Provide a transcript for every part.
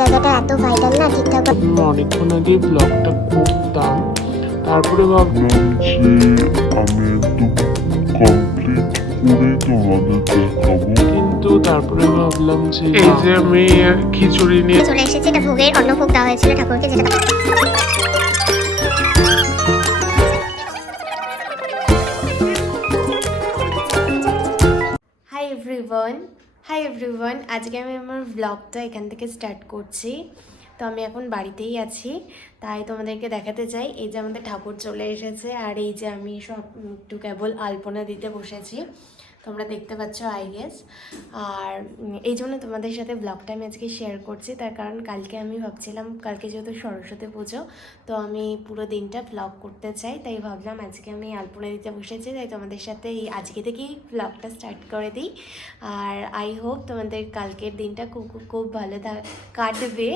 জায়গাটা এত ভাইরাল না, ঠিকঠাক অনেকক্ষণ আগে ব্লগটা করতাম, তারপরে ভাবলাম যে আমি একদম কমপ্লিট করে তোমাদের দেখাবো, কিন্তু তারপরে ভাবলাম যে এই যে আমি খিচুড়ি নিয়ে চলে এসেছে। এটা ভোগের অন্নভোগ দেওয়া হয়েছিল ঠাকুরকে, যেটা হাই এভরিওয়ান, আজকে আমি আমার ব্লগটা এখান থেকে স্টার্ট করছি। তো আমি এখন বাড়িতেই আছি, তাই তোমাদেরকে দেখাতে চাই। এই যে আমাদের ঠাকুর চলে এসেছে, আর এই যে আমি সব একটু কেবল আলপনা দিতে বসেছি, তোমরা দেখতে পাচ্ছ আই গেস। আর এই জন্য তোমাদের সাথে ব্লগটা আমি আজকে শেয়ার করছি, তার কারণ কালকে আমি ভাবছিলাম, কালকে যেহেতু সরস্বতী পুজো, তো আমি পুরো দিনটা ব্লগ করতে চাই, তাই ভাবলাম আজকে আমি আলপনা দিতে বসেছি, তাই তোমাদের সাথে এই আজকে থেকেই ব্লগটা স্টার্ট করে দিই। আর আই হোপ তোমাদের কালকের দিনটা খুব খুব খুব ভালো কাটবে।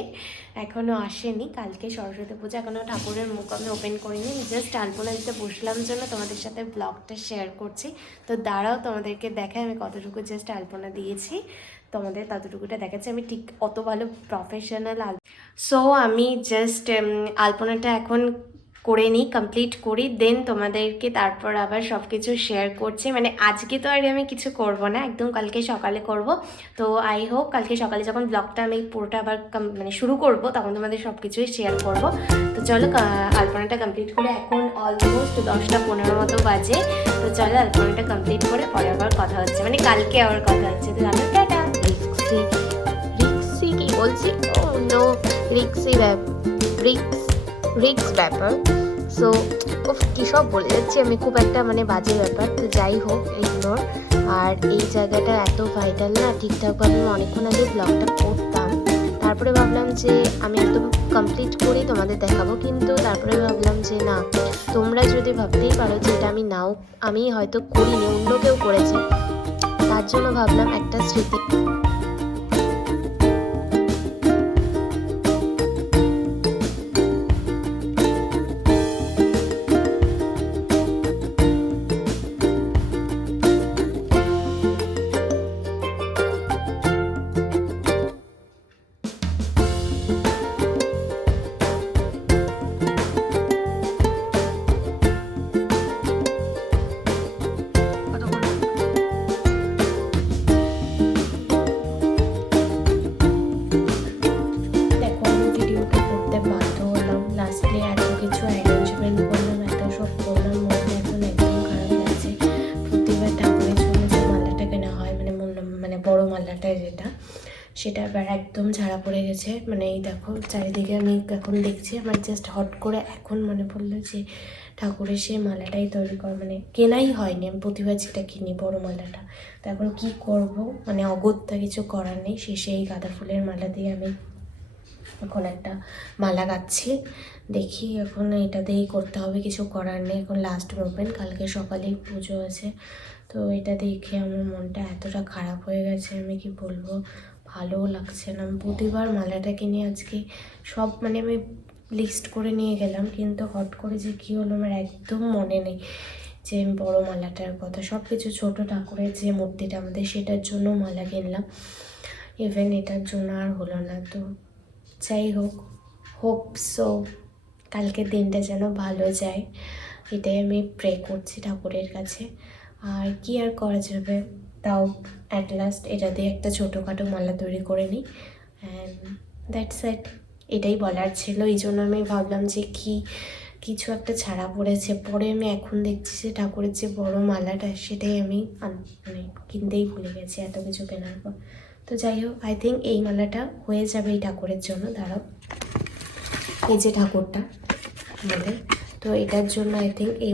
এখনও আসেনি কালকে সরস্বতী পুজো, এখনও ঠাকুরের মুখ আমি ওপেন করিনি, জাস্ট আলপনা দিতে বসলাম জন্য তোমাদের সাথে ব্লগটা শেয়ার করছি। তো দাঁড়াও তোমাদেরকে দেখাই আমি কতটুকু জাস্ট আলপনা দিয়েছি, তোমাদের ততটুকুটা দেখাচ্ছি। আমি ঠিক অত ভালো প্রফেশনাল সো আমি জাস্ট আলপনাটা এখন করে নিই, কমপ্লিট করি, দেন তোমাদেরকে তারপর আবার সব কিছু শেয়ার করছি। মানে আজকে তো আর আমি কিছু করব না, একদম কালকে সকালে করব। তো আই হোপ কালকে সকালে যখন ব্লগটা আমি পুরোটা আবার মানে শুরু করব, তখন তোমাদের সব কিছুই শেয়ার করব। তো চলো আলপনাটা কমপ্লিট করে, এখন অলমোস্ট 10টা 15 মতো বাজে। তো চলো আলপনাটা কমপ্লিট করে পরে আবার কথা হচ্ছে, মানে কালকে আবার কথা হচ্ছে। তো চলো টাটা। রিক্সি কি বলছি, ও নো, রিক্সি রিক্স ব্যাপার। সো কী সব বলে যাচ্ছি আমি, খুব একটা মানে বাজে ব্যাপার। তো যাই হোক, ইগনোর। আর এই জায়গাটা এত ভাইটাল না, ঠিকঠাকভাবে আমি অনেকক্ষণ আগে ব্লগটা করতাম, তারপরে ভাবলাম যে আমি একদম কমপ্লিট করি তোমাদের দেখাবো, কিন্তু তারপরে ভাবলাম যে না, তোমরা যদি ভাবতেই পারো যে এটা আমি হয়তো করিনি, অন্য কেউ করেছে, তার জন্য ভাবলাম একটা স্মৃতি। যেটা সেটা এবার একদম ঝাড়া পড়ে গেছে। মানে এই দেখো চারিদিকে আমি এখন দেখছি, আমার জাস্ট হট করে এখন মনে পড়লো যে ঠাকুরের সেই মালাটাই তৈরি করা, মানে কেনাই হয়নি, আমি প্রতিবার যেটা কিনি বড় মালাটা। তো এখন কী করবো, মানে অগত্যা কিছু করার নেই, সেই গাঁদা ফুলের মালা দিয়ে আমি এখন একটা মালা গাচ্ছি। দেখি এখন এটা দিয়েই করতে হবে, কিছু করার নেই, এখন লাস্ট মুভমেন্ট, কালকে সকালেই পুজো আছে। তো এটা দেখে আমার মনটা এতটা খারাপ হয়ে গেছে, আমি কি বলবো, ভালোও লাগছে না। আমি প্রতিবার মালাটা কিনে আজকে সব মানে আমি লিস্ট করে নিয়ে গেলাম, কিন্তু হট করে যে কী হলো আমার একদম মনে নেই যে বড় মালাটার কথা। সব কিছু ছোটো ঠাকুরের যে মূর্তিটা আমাদের, সেটার জন্য মালা কিনলাম, ইভেন এটার জন্য আর হলো না। তো যাই হোপ সো কালকের দিনটা যেন ভালো যায়, এটাই আমি প্রে করছি ঠাকুরের কাছে। আর কি আর করা যাবে, তাও অ্যাট লাস্ট এটা দিয়ে একটা ছোটোখাটো মালা তৈরি করে নিই, অ্যান্ড দ্যাটস ইট। এটাই বলার ছিল, এই জন্য আমি ভাবলাম যে কিছু একটা ছাড়া পড়েছে। পরে আমি এখন দেখছি যে ঠাকুরের যে বড় মালাটা, সেটাই আমি মানে কিনতেই ভুলে গেছি এত কিছু কেনার পর। তো যাই হোক, আই থিঙ্ক এই মালাটা হয়ে যাবে এই ঠাকুরের জন্য। দাঁড়াও, এই যে ঠাকুরটা আমাদের, তো এটার জন্য আই থিঙ্ক এই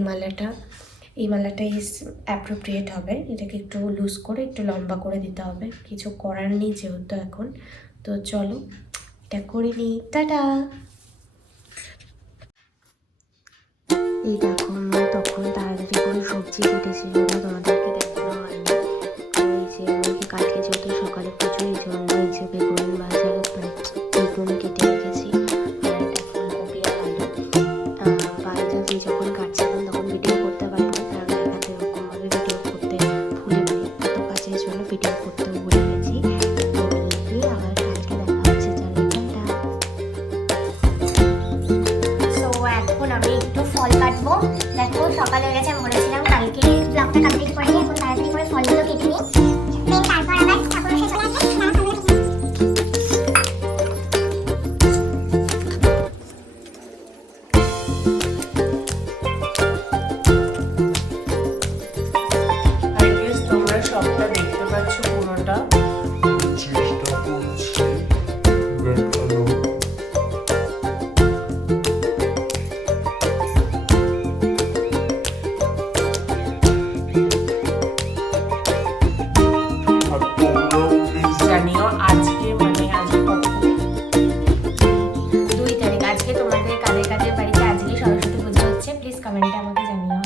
মালাটা ইজ অ্যাপ্রোপ্রিয়েট হবে। এটাকে একটু লুজ করে একটু লম্বা করে দিতে হবে, কিছু করার নেই যেহেতু এখন। তো চলো এটা করে নিই, টাটা। এই দেখো আমি তখন তাড়াতাড়ি করে সবজি কেটেছি, যেটা তোমাদেরকে দেখানো হয়নি। এই যে আমি কালকে যেহেতু সকালে পুজো, এই জন্য এই যে বেগুন ভাজা বেগুন কেটে রেখেছি, আর এটা ফুলকপি আর আলু। বাজারে যখন কাটছিলাম তখন ভিডিও করতে পারিনি, কারণ এত এরকমভাবে ভিডিও করতে ভুলে পারি, এত কাজের জন্য ভিডিও করতেও ভুলে গেছি। তো আবার কালকে দেখা হচ্ছে, চলো টাটা। পুজোটা কমপ্লিট করে নিই, এখন তাড়াতাড়ি করে ফলগুলো কেটে নিই, দেন তারপর আবার ঠাকুর মশাই চলে আসবে, তারা ফলগুলো কেটে নিই। I guess তোমরা সবটা দেখতে পাচ্ছ পুরোটা। চেষ্টা করছি দেখানো। আর তোমরাও please জানিও আজকে মানে আজকে কত তারিখ? 2 তারিখ। আজকে তোমাদের কাদের কাদের বাড়িতে আজকে সরস্বতী পুজো হচ্ছে প্লিজ কমেন্টে আমাকে জানিও।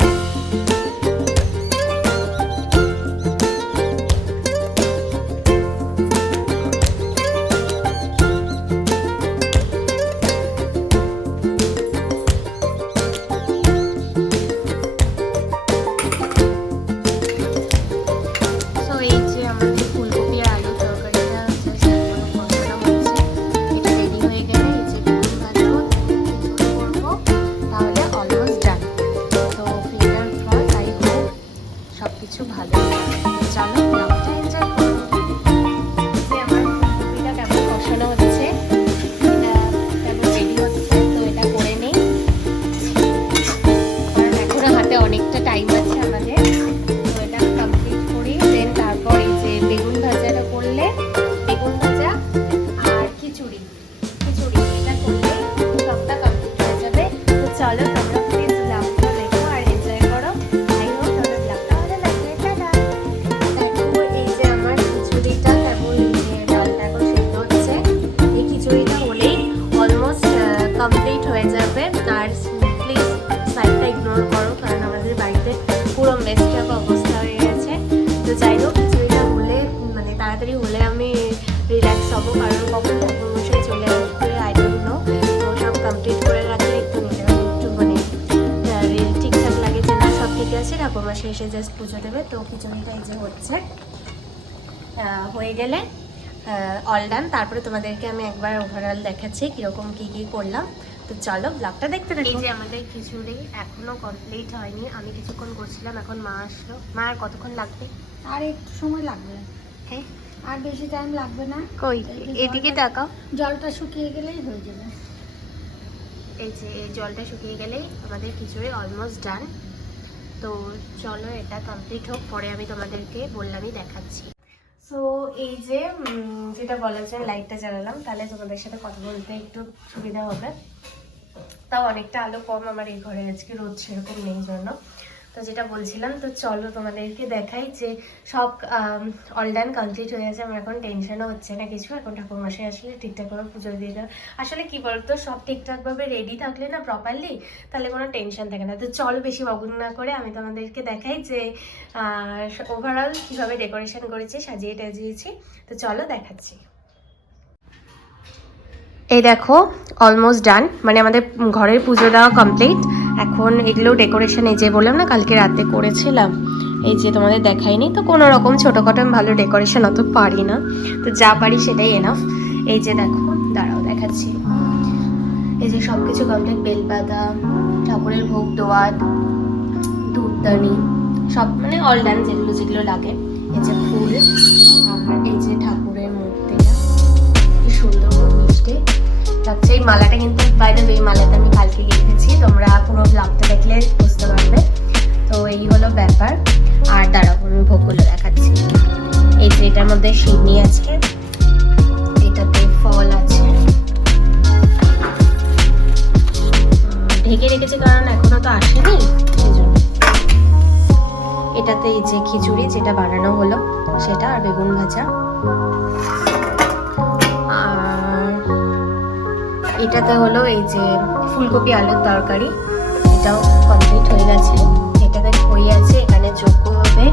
সো এই যে আমাদের ফুলকপি আর আলুর তরকারিটা জাস্ট কষানো হচ্ছে, এটা রেডি হয়ে গেলে এই যে বেগুন ভাজবো, খিচুড়ি করবো, তাহলে অলমোস্ট ডান। তো ফিঙ্গার ক্রস, আই হোপ সব কিছু ভালো। চলো ব্লগটা এনজয় করো। যে আমার ফুলকপিটা কেমন কষানো হচ্ছে, কেমন রেডি হচ্ছে, তো এটা করে নেই কারণ এখনো হাতে অনেকটা টাইম আছে আমাদের। তো এটা কমপ্লিট করি, দেন তারপর এই যে বেগুন ভাজাটা করলে, বেগুন ভাজা আর খিচুড়ি এটা করলে সবটা কমপ্লিট হয়ে যাবে। তো চলো তোমরা প্লিজ ব্লগটা দেখো আর এনজয় করো। আই হোপ তোমাদের ব্লগটা ভালো লাগবে। টাটা। দেখো এই যে আমার খিচুড়িটা কেমন, এই যে ডালটা এখন সেদ্ধ হচ্ছে, এই খিচুড়িটা হলেই অলমোস্ট কমপ্লিট হয়ে যাবে। আর প্লিজ সাইডটা ইগনোর করো কারণ আমাদের বাড়িতে পুরো মেসটাপ অবস্থা হয়ে গেছে। তো যাই হোক খিচুড়িটা হলে মানে তাড়াতাড়ি হলে আমি রিল্যাক্স হবো, কারণ কখন ঠাকুর মশাই চলে আসবে আই ডোন্ট নো। তো সব কমপ্লিট করে রাখলে একটু নিজের একটু মানে ঠিকঠাক লাগে যে না সব ঠিক আছে, ঠাকুর মশাই এসে জাস্ট পুজো দেবে। তো খিচুড়িটা এই যে হচ্ছে, হয়ে গেলে অল ডান। তারপরে তোমাদেরকে আমি একবার ওভারঅল দেখাচ্ছি কীরকম কী কী করলাম। তো চলো ব্লগটা দেখতে থাকো। এই যে আমাদের খিচুড়ি এখনো কমপ্লিট হয়নি, আমি কিছুক্ষণ করছিলাম, এখন মা আসলো। মা আর কতক্ষণ লাগবে? আর একটু সময় লাগবে, হ্যাঁ আর বেশি টাইম লাগবে না। কই এদিকে তাকাও। জলটা শুকিয়ে গেলেই হয়ে যাবে। এই যে এই জলটা শুকিয়ে গেলেই আমাদের খিচুড়ি অলমোস্ট ডান। তো চলো এটা কমপ্লিট হোক, পরে আমি তোমাদেরকে বললামই দেখাচ্ছি। সো এই যে যেটা বলা যায় লাইটটা জ্বালালাম, তাহলে তোমাদের সাথে কথা বলতে একটু সুবিধা হবে। তাও অনেকটা আলো কম আমার এই ঘরে, আজকে রোদ সেরকম নেই জন্য। তো যেটা বলছিলাম, তো চলো তোমাদেরকে দেখাই যে সব অল ডান কমপ্লিট হয়ে গেছে। আমার এখন টেনশনও হচ্ছে না কিছু, এখন ঠাকুরমশাই আসলে ঠিকঠাকভাবে পুজো দিয়ে দেওয়া। আসলে কি বলতো, সব ঠিকঠাকভাবে রেডি থাকলে না প্রপারলি, তাহলে কোনো টেনশন থাকে না। তো চলো বেশি বকন না করে আমি তোমাদেরকে দেখাই যে ওভারঅল কীভাবে ডেকোরেশন করেছি, সাজিয়ে টাজিয়েছি। তো চলো দেখাচ্ছি। এই দেখো অলমোস্ট ডান, মানে আমাদের ঘরের পুজো দেওয়া কমপ্লিট। এখন এগুলো ডেকোরেশন, এই যে বললাম না কালকে রাতে করেছিলাম, এই যে তোমাদের দেখাইনি। তো কোনো রকম ছোটোখাটো আমি ভালো ডেকোরেশন অত পারি না, তো যা পারি সেটাই এনাফ। এই যে দেখো, দাঁড়াও দেখাচ্ছি। এই যে সব কিছু কমপ্লিট, বেলপাতা, ঠাকুরের ভোগ, দোয়াত, দুধদানি, সব মানে অল ডান যেগুলো যেগুলো লাগে। এই যে ফুল, আর এই যে ঠাকুরের মূর্তিটা কি সুন্দর মিষ্টি লাগছে। এই মালাটা কিন্তু বাই দ্য ওয়ে, এই মালাটা আমি কালকে গেঁথেছি, তোমরা পুরো ব্লগটা দেখলে বুঝতে পারবে। তো এই হলো ব্যাপার। আর দাঁড়াও আমি ভোগগুলো দেখাচ্ছি। এই যে এটার মধ্যে সিন্নি আছে, এটাতে ফল আছে, ঢেকে রেখেছি কারণ এখনো তো আসেনি সেই জন্য। এটাতে এই যে খিচুড়ি যেটা বানানো হলো সেটা, আর বেগুন ভাজা, আর এটাতে হলো এই যে ফুলকপি আলুর তরকারি, এটাও কমপ্লিট হয়ে গেছে। এটাতে খই আছে, এখানে যজ্ঞ হবে,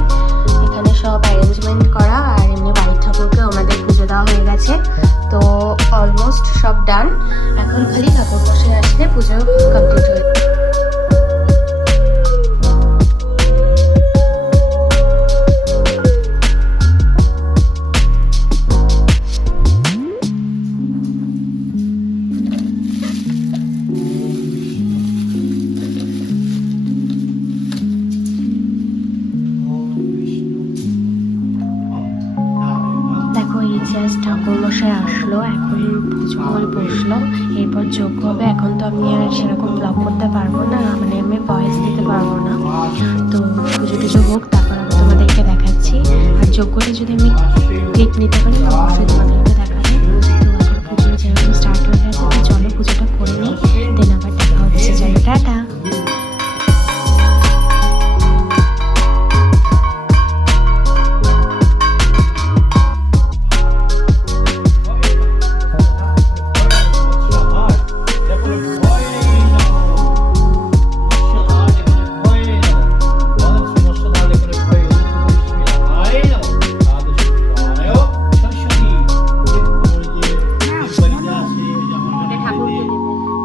এখানে সব অ্যারেঞ্জমেন্ট করা, আর এমনি বাড়ির ঠাকুরকে আমাদের পুজো দেওয়া হয়ে গেছে। তো অলমোস্ট সব ডান, এখন খালি ঠাকুর মশাই আসলে পুজো কমপ্লিট হয়ে যাবে। ও মশাই আসলো, এখন পুজো করে বসলো, এরপর যোগ্য হবে। এখন তো আমি আর সেরকম ব্লগ করতে পারবো না, মানে আমি ভয়েস দিতে পারবো না। তো পুজো টুজো হোক, তারপর আমি তোমাদেরকে দেখাচ্ছি। আর যোগ্যটা যদি আমি ক্লিপ নিতে পারি তো অবশ্যই তোমাদেরকে দেখাবো। তো এখন পুজো যেহেতু স্টার্ট হয়ে গেছে, তো চলো পুজোটা করে নিই, দেন আবার দেখা হচ্ছে। চলো টাটা।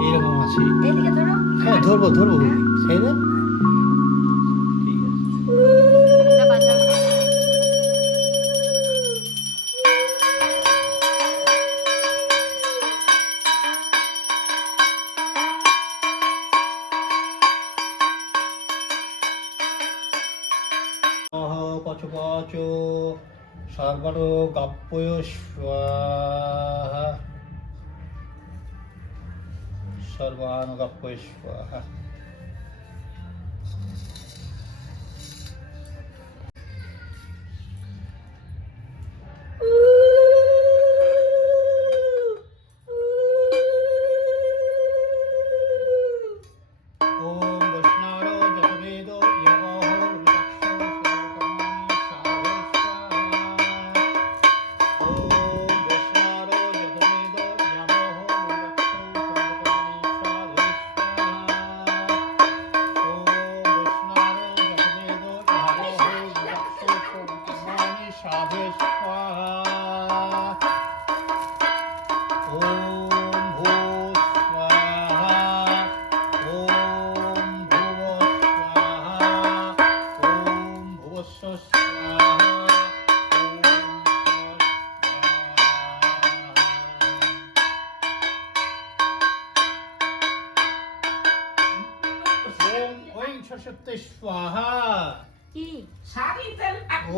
এইরকম আছে। এদিকে ধরো। হ্যাঁ ধরবো ধরবো সেই না, ঠিক আছে। পচ পচ সর্বরো গপ্পয় স্বাহা সর্বানুগপ্পয় স্বাহা। ওম বৈষ্ণবো যতবেদো ইয়াবহো সরস্বতী স্বাহা। কি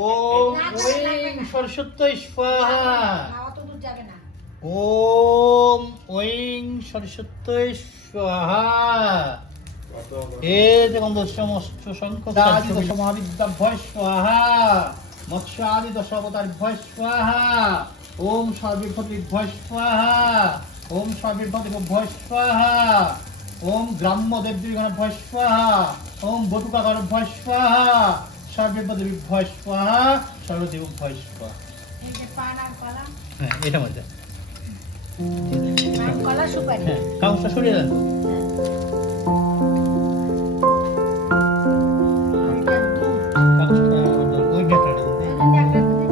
ওম ঐং সরস্বতী স্বাহা। অত দূর যাবে না। ওম ঐং সরস্বতী স্বাহা। এ গন্ধস্যমশ্চ শঙ্খদাদি দশমহাবিদ্যাভ্যয় স্বাহা মৎস্যাদি দশাবতারিভ্যয় স্বাহা। ওম সর্বেভ্যয় স্বাহা। ওম সর্বেভ্যয় স্বাহা। ওম গ্রাম্য দেবদেবীগণভ্যয় স্বাহা। ওম বটুকাগণভ্যয় স্বাহা। সর্বেভ্যয় স্বাহা। সর্বদেবভ্যয় স্বাহা। এই যে পান আর কলা, হ্যাঁ এটা মধ্যে পান কলা সুপারি। হ্যাঁ কাউন্সটা সরিয়ে দেন। এটা দুধ। কাউন্সটা ওই ব্যাটাটা এই যে একটা দুধ।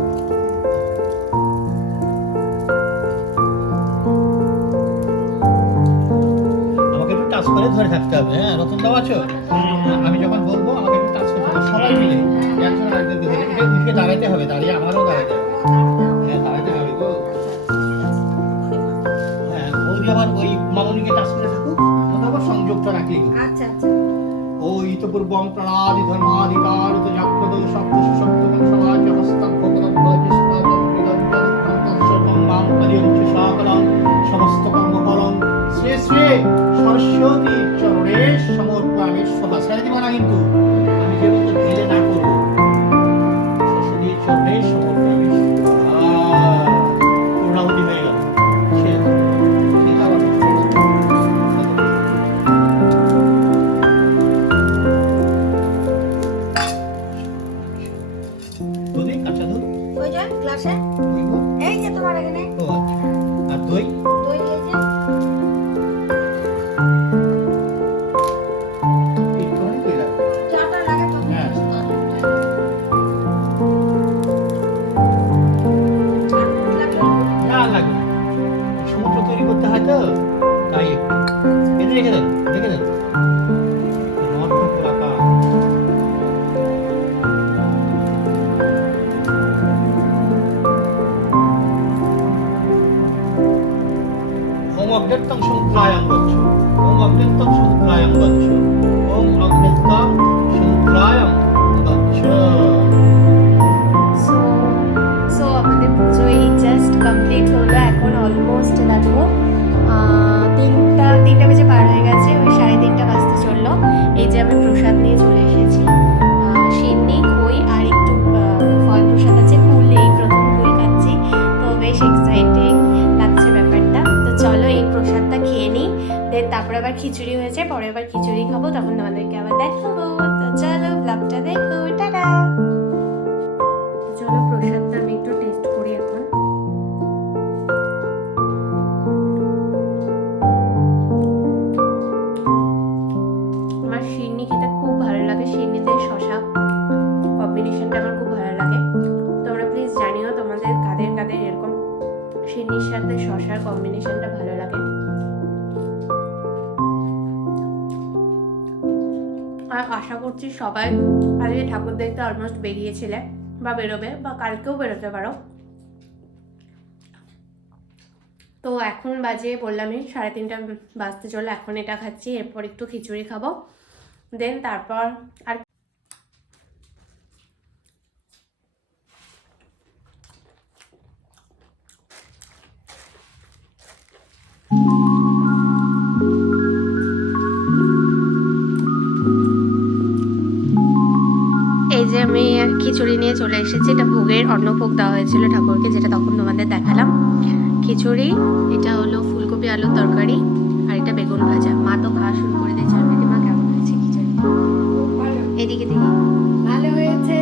আমাকে একটু টাচ করে ধরে থাকতে হবে। হ্যাঁ রতন দাও আছো? আমি যখন বলবো আমাকে একটু টাচ করতে হবে, সবাই মিলে একজন আরেকজনকে ধরে এটা উঠে দাঁড়াতে হবে, দাঁড়িয়ে আমারও দাঁড়াতে হবে। হ্যাঁ দাঁড়াতে হবে গো। হ্যাঁ বৌদি আবার ওই মামনিকে টাচ করে থাকুক, তারপর সংযোগটা রাখি গো। আচ্ছা আচ্ছা। ওই তো পূর্বং প্রাণাদি ধর্মাধিকার তো জাগ্রত শব্দ সুশব্দং সমাজ অবস্থান ভগবত বৈষ্ণবং বিদন্तं সর্বং মাং আদিয়ঞ্চ সকলং সমস্ত কর্মফলং শ্রী শ্রী সরস্বতী চরণে সমর্পয়ামি স্বাহা। ছেড়ে দিবা না কিন্তু, আমি যে বলতে ধীরে না করবো। সরস্বতী চরণে সমর্পয়ামি স্বাহা। পূর্ণাহুতি হয়ে গেল। ছেড়ে দাও। ছেড়ে দাও। দুধ কাঁচা দুধ ওই যে গ্লাসে, ওইগুলো। এই যে তোমার এখানে ও আচ্ছা। আর দই দই, এই যে একটুখানি দই লাগবে। চাটা লাগে তো। হ্যাঁ। আর দুধ লাগবে না? না লাগবে না, সমুদ্র তৈরি করতে হয় তো তাই একটু এটা রেখে দেন, রেখে দেন। মধ্যপুরাকার ওম অগ্নিত্বং সমুদ্রায়ং গচ্ছ। ওম অগ্নিত্বং সমুদ্রায়ং গচ্ছ। ওম অগ্নিত্বং সমুদ্রায়ং গচ্ছ। সো আমাদের পুজো এই জাস্ট কমপ্লিট হলো। খিচুড়ি হয়েছে, পরে আবার খিচুড়ি খাবো, তখন তোমাদেরকে আবার দেখাবো। তো চলো ব্লগটা দেখো, টাটা। চলো প্রসাদটা আমি একটু টেস্ট করি এখন। আমার শিরনি খেতে খুব ভালো লাগে, শিরনিতে শসা কম্বিনেশনটা আমার খুব ভালো লাগে। তোমরা প্লিজ জানিও তোমাদের কাদের কাদের এরকম শিরনির সাথে শসার কম্বিনেশনটা ভালো লাগে। আর আশা করছি সবাই আজকে ঠাকুর দেখতে অলমোস্ট বেরিয়েছিলে বা বেরোবে, বা কালকেও বেরোতে পারো। তো এখন বাজে বললামই 3:30 বাজতে চলে, এখন এটা খাচ্ছি, এরপর একটু খিচুড়ি খাবো, দেন তারপর আর এই যে আমি খিচুড়ি নিয়ে চলে এসেছি। এটা ভোগের অন্নভোগ দেওয়া হয়েছিল ঠাকুরকে, যেটা তখন তোমাদের দেখালাম। খিচুড়ি, এটা হলো ফুলকপি আলুর তরকারি, আর এটা বেগুন ভাজা। মা তো খাওয়া শুরু করে দিয়েছে। আমি মা কেমন হয়েছে খিচুড়ি? এদিকে দিকে ভালো হয়েছে।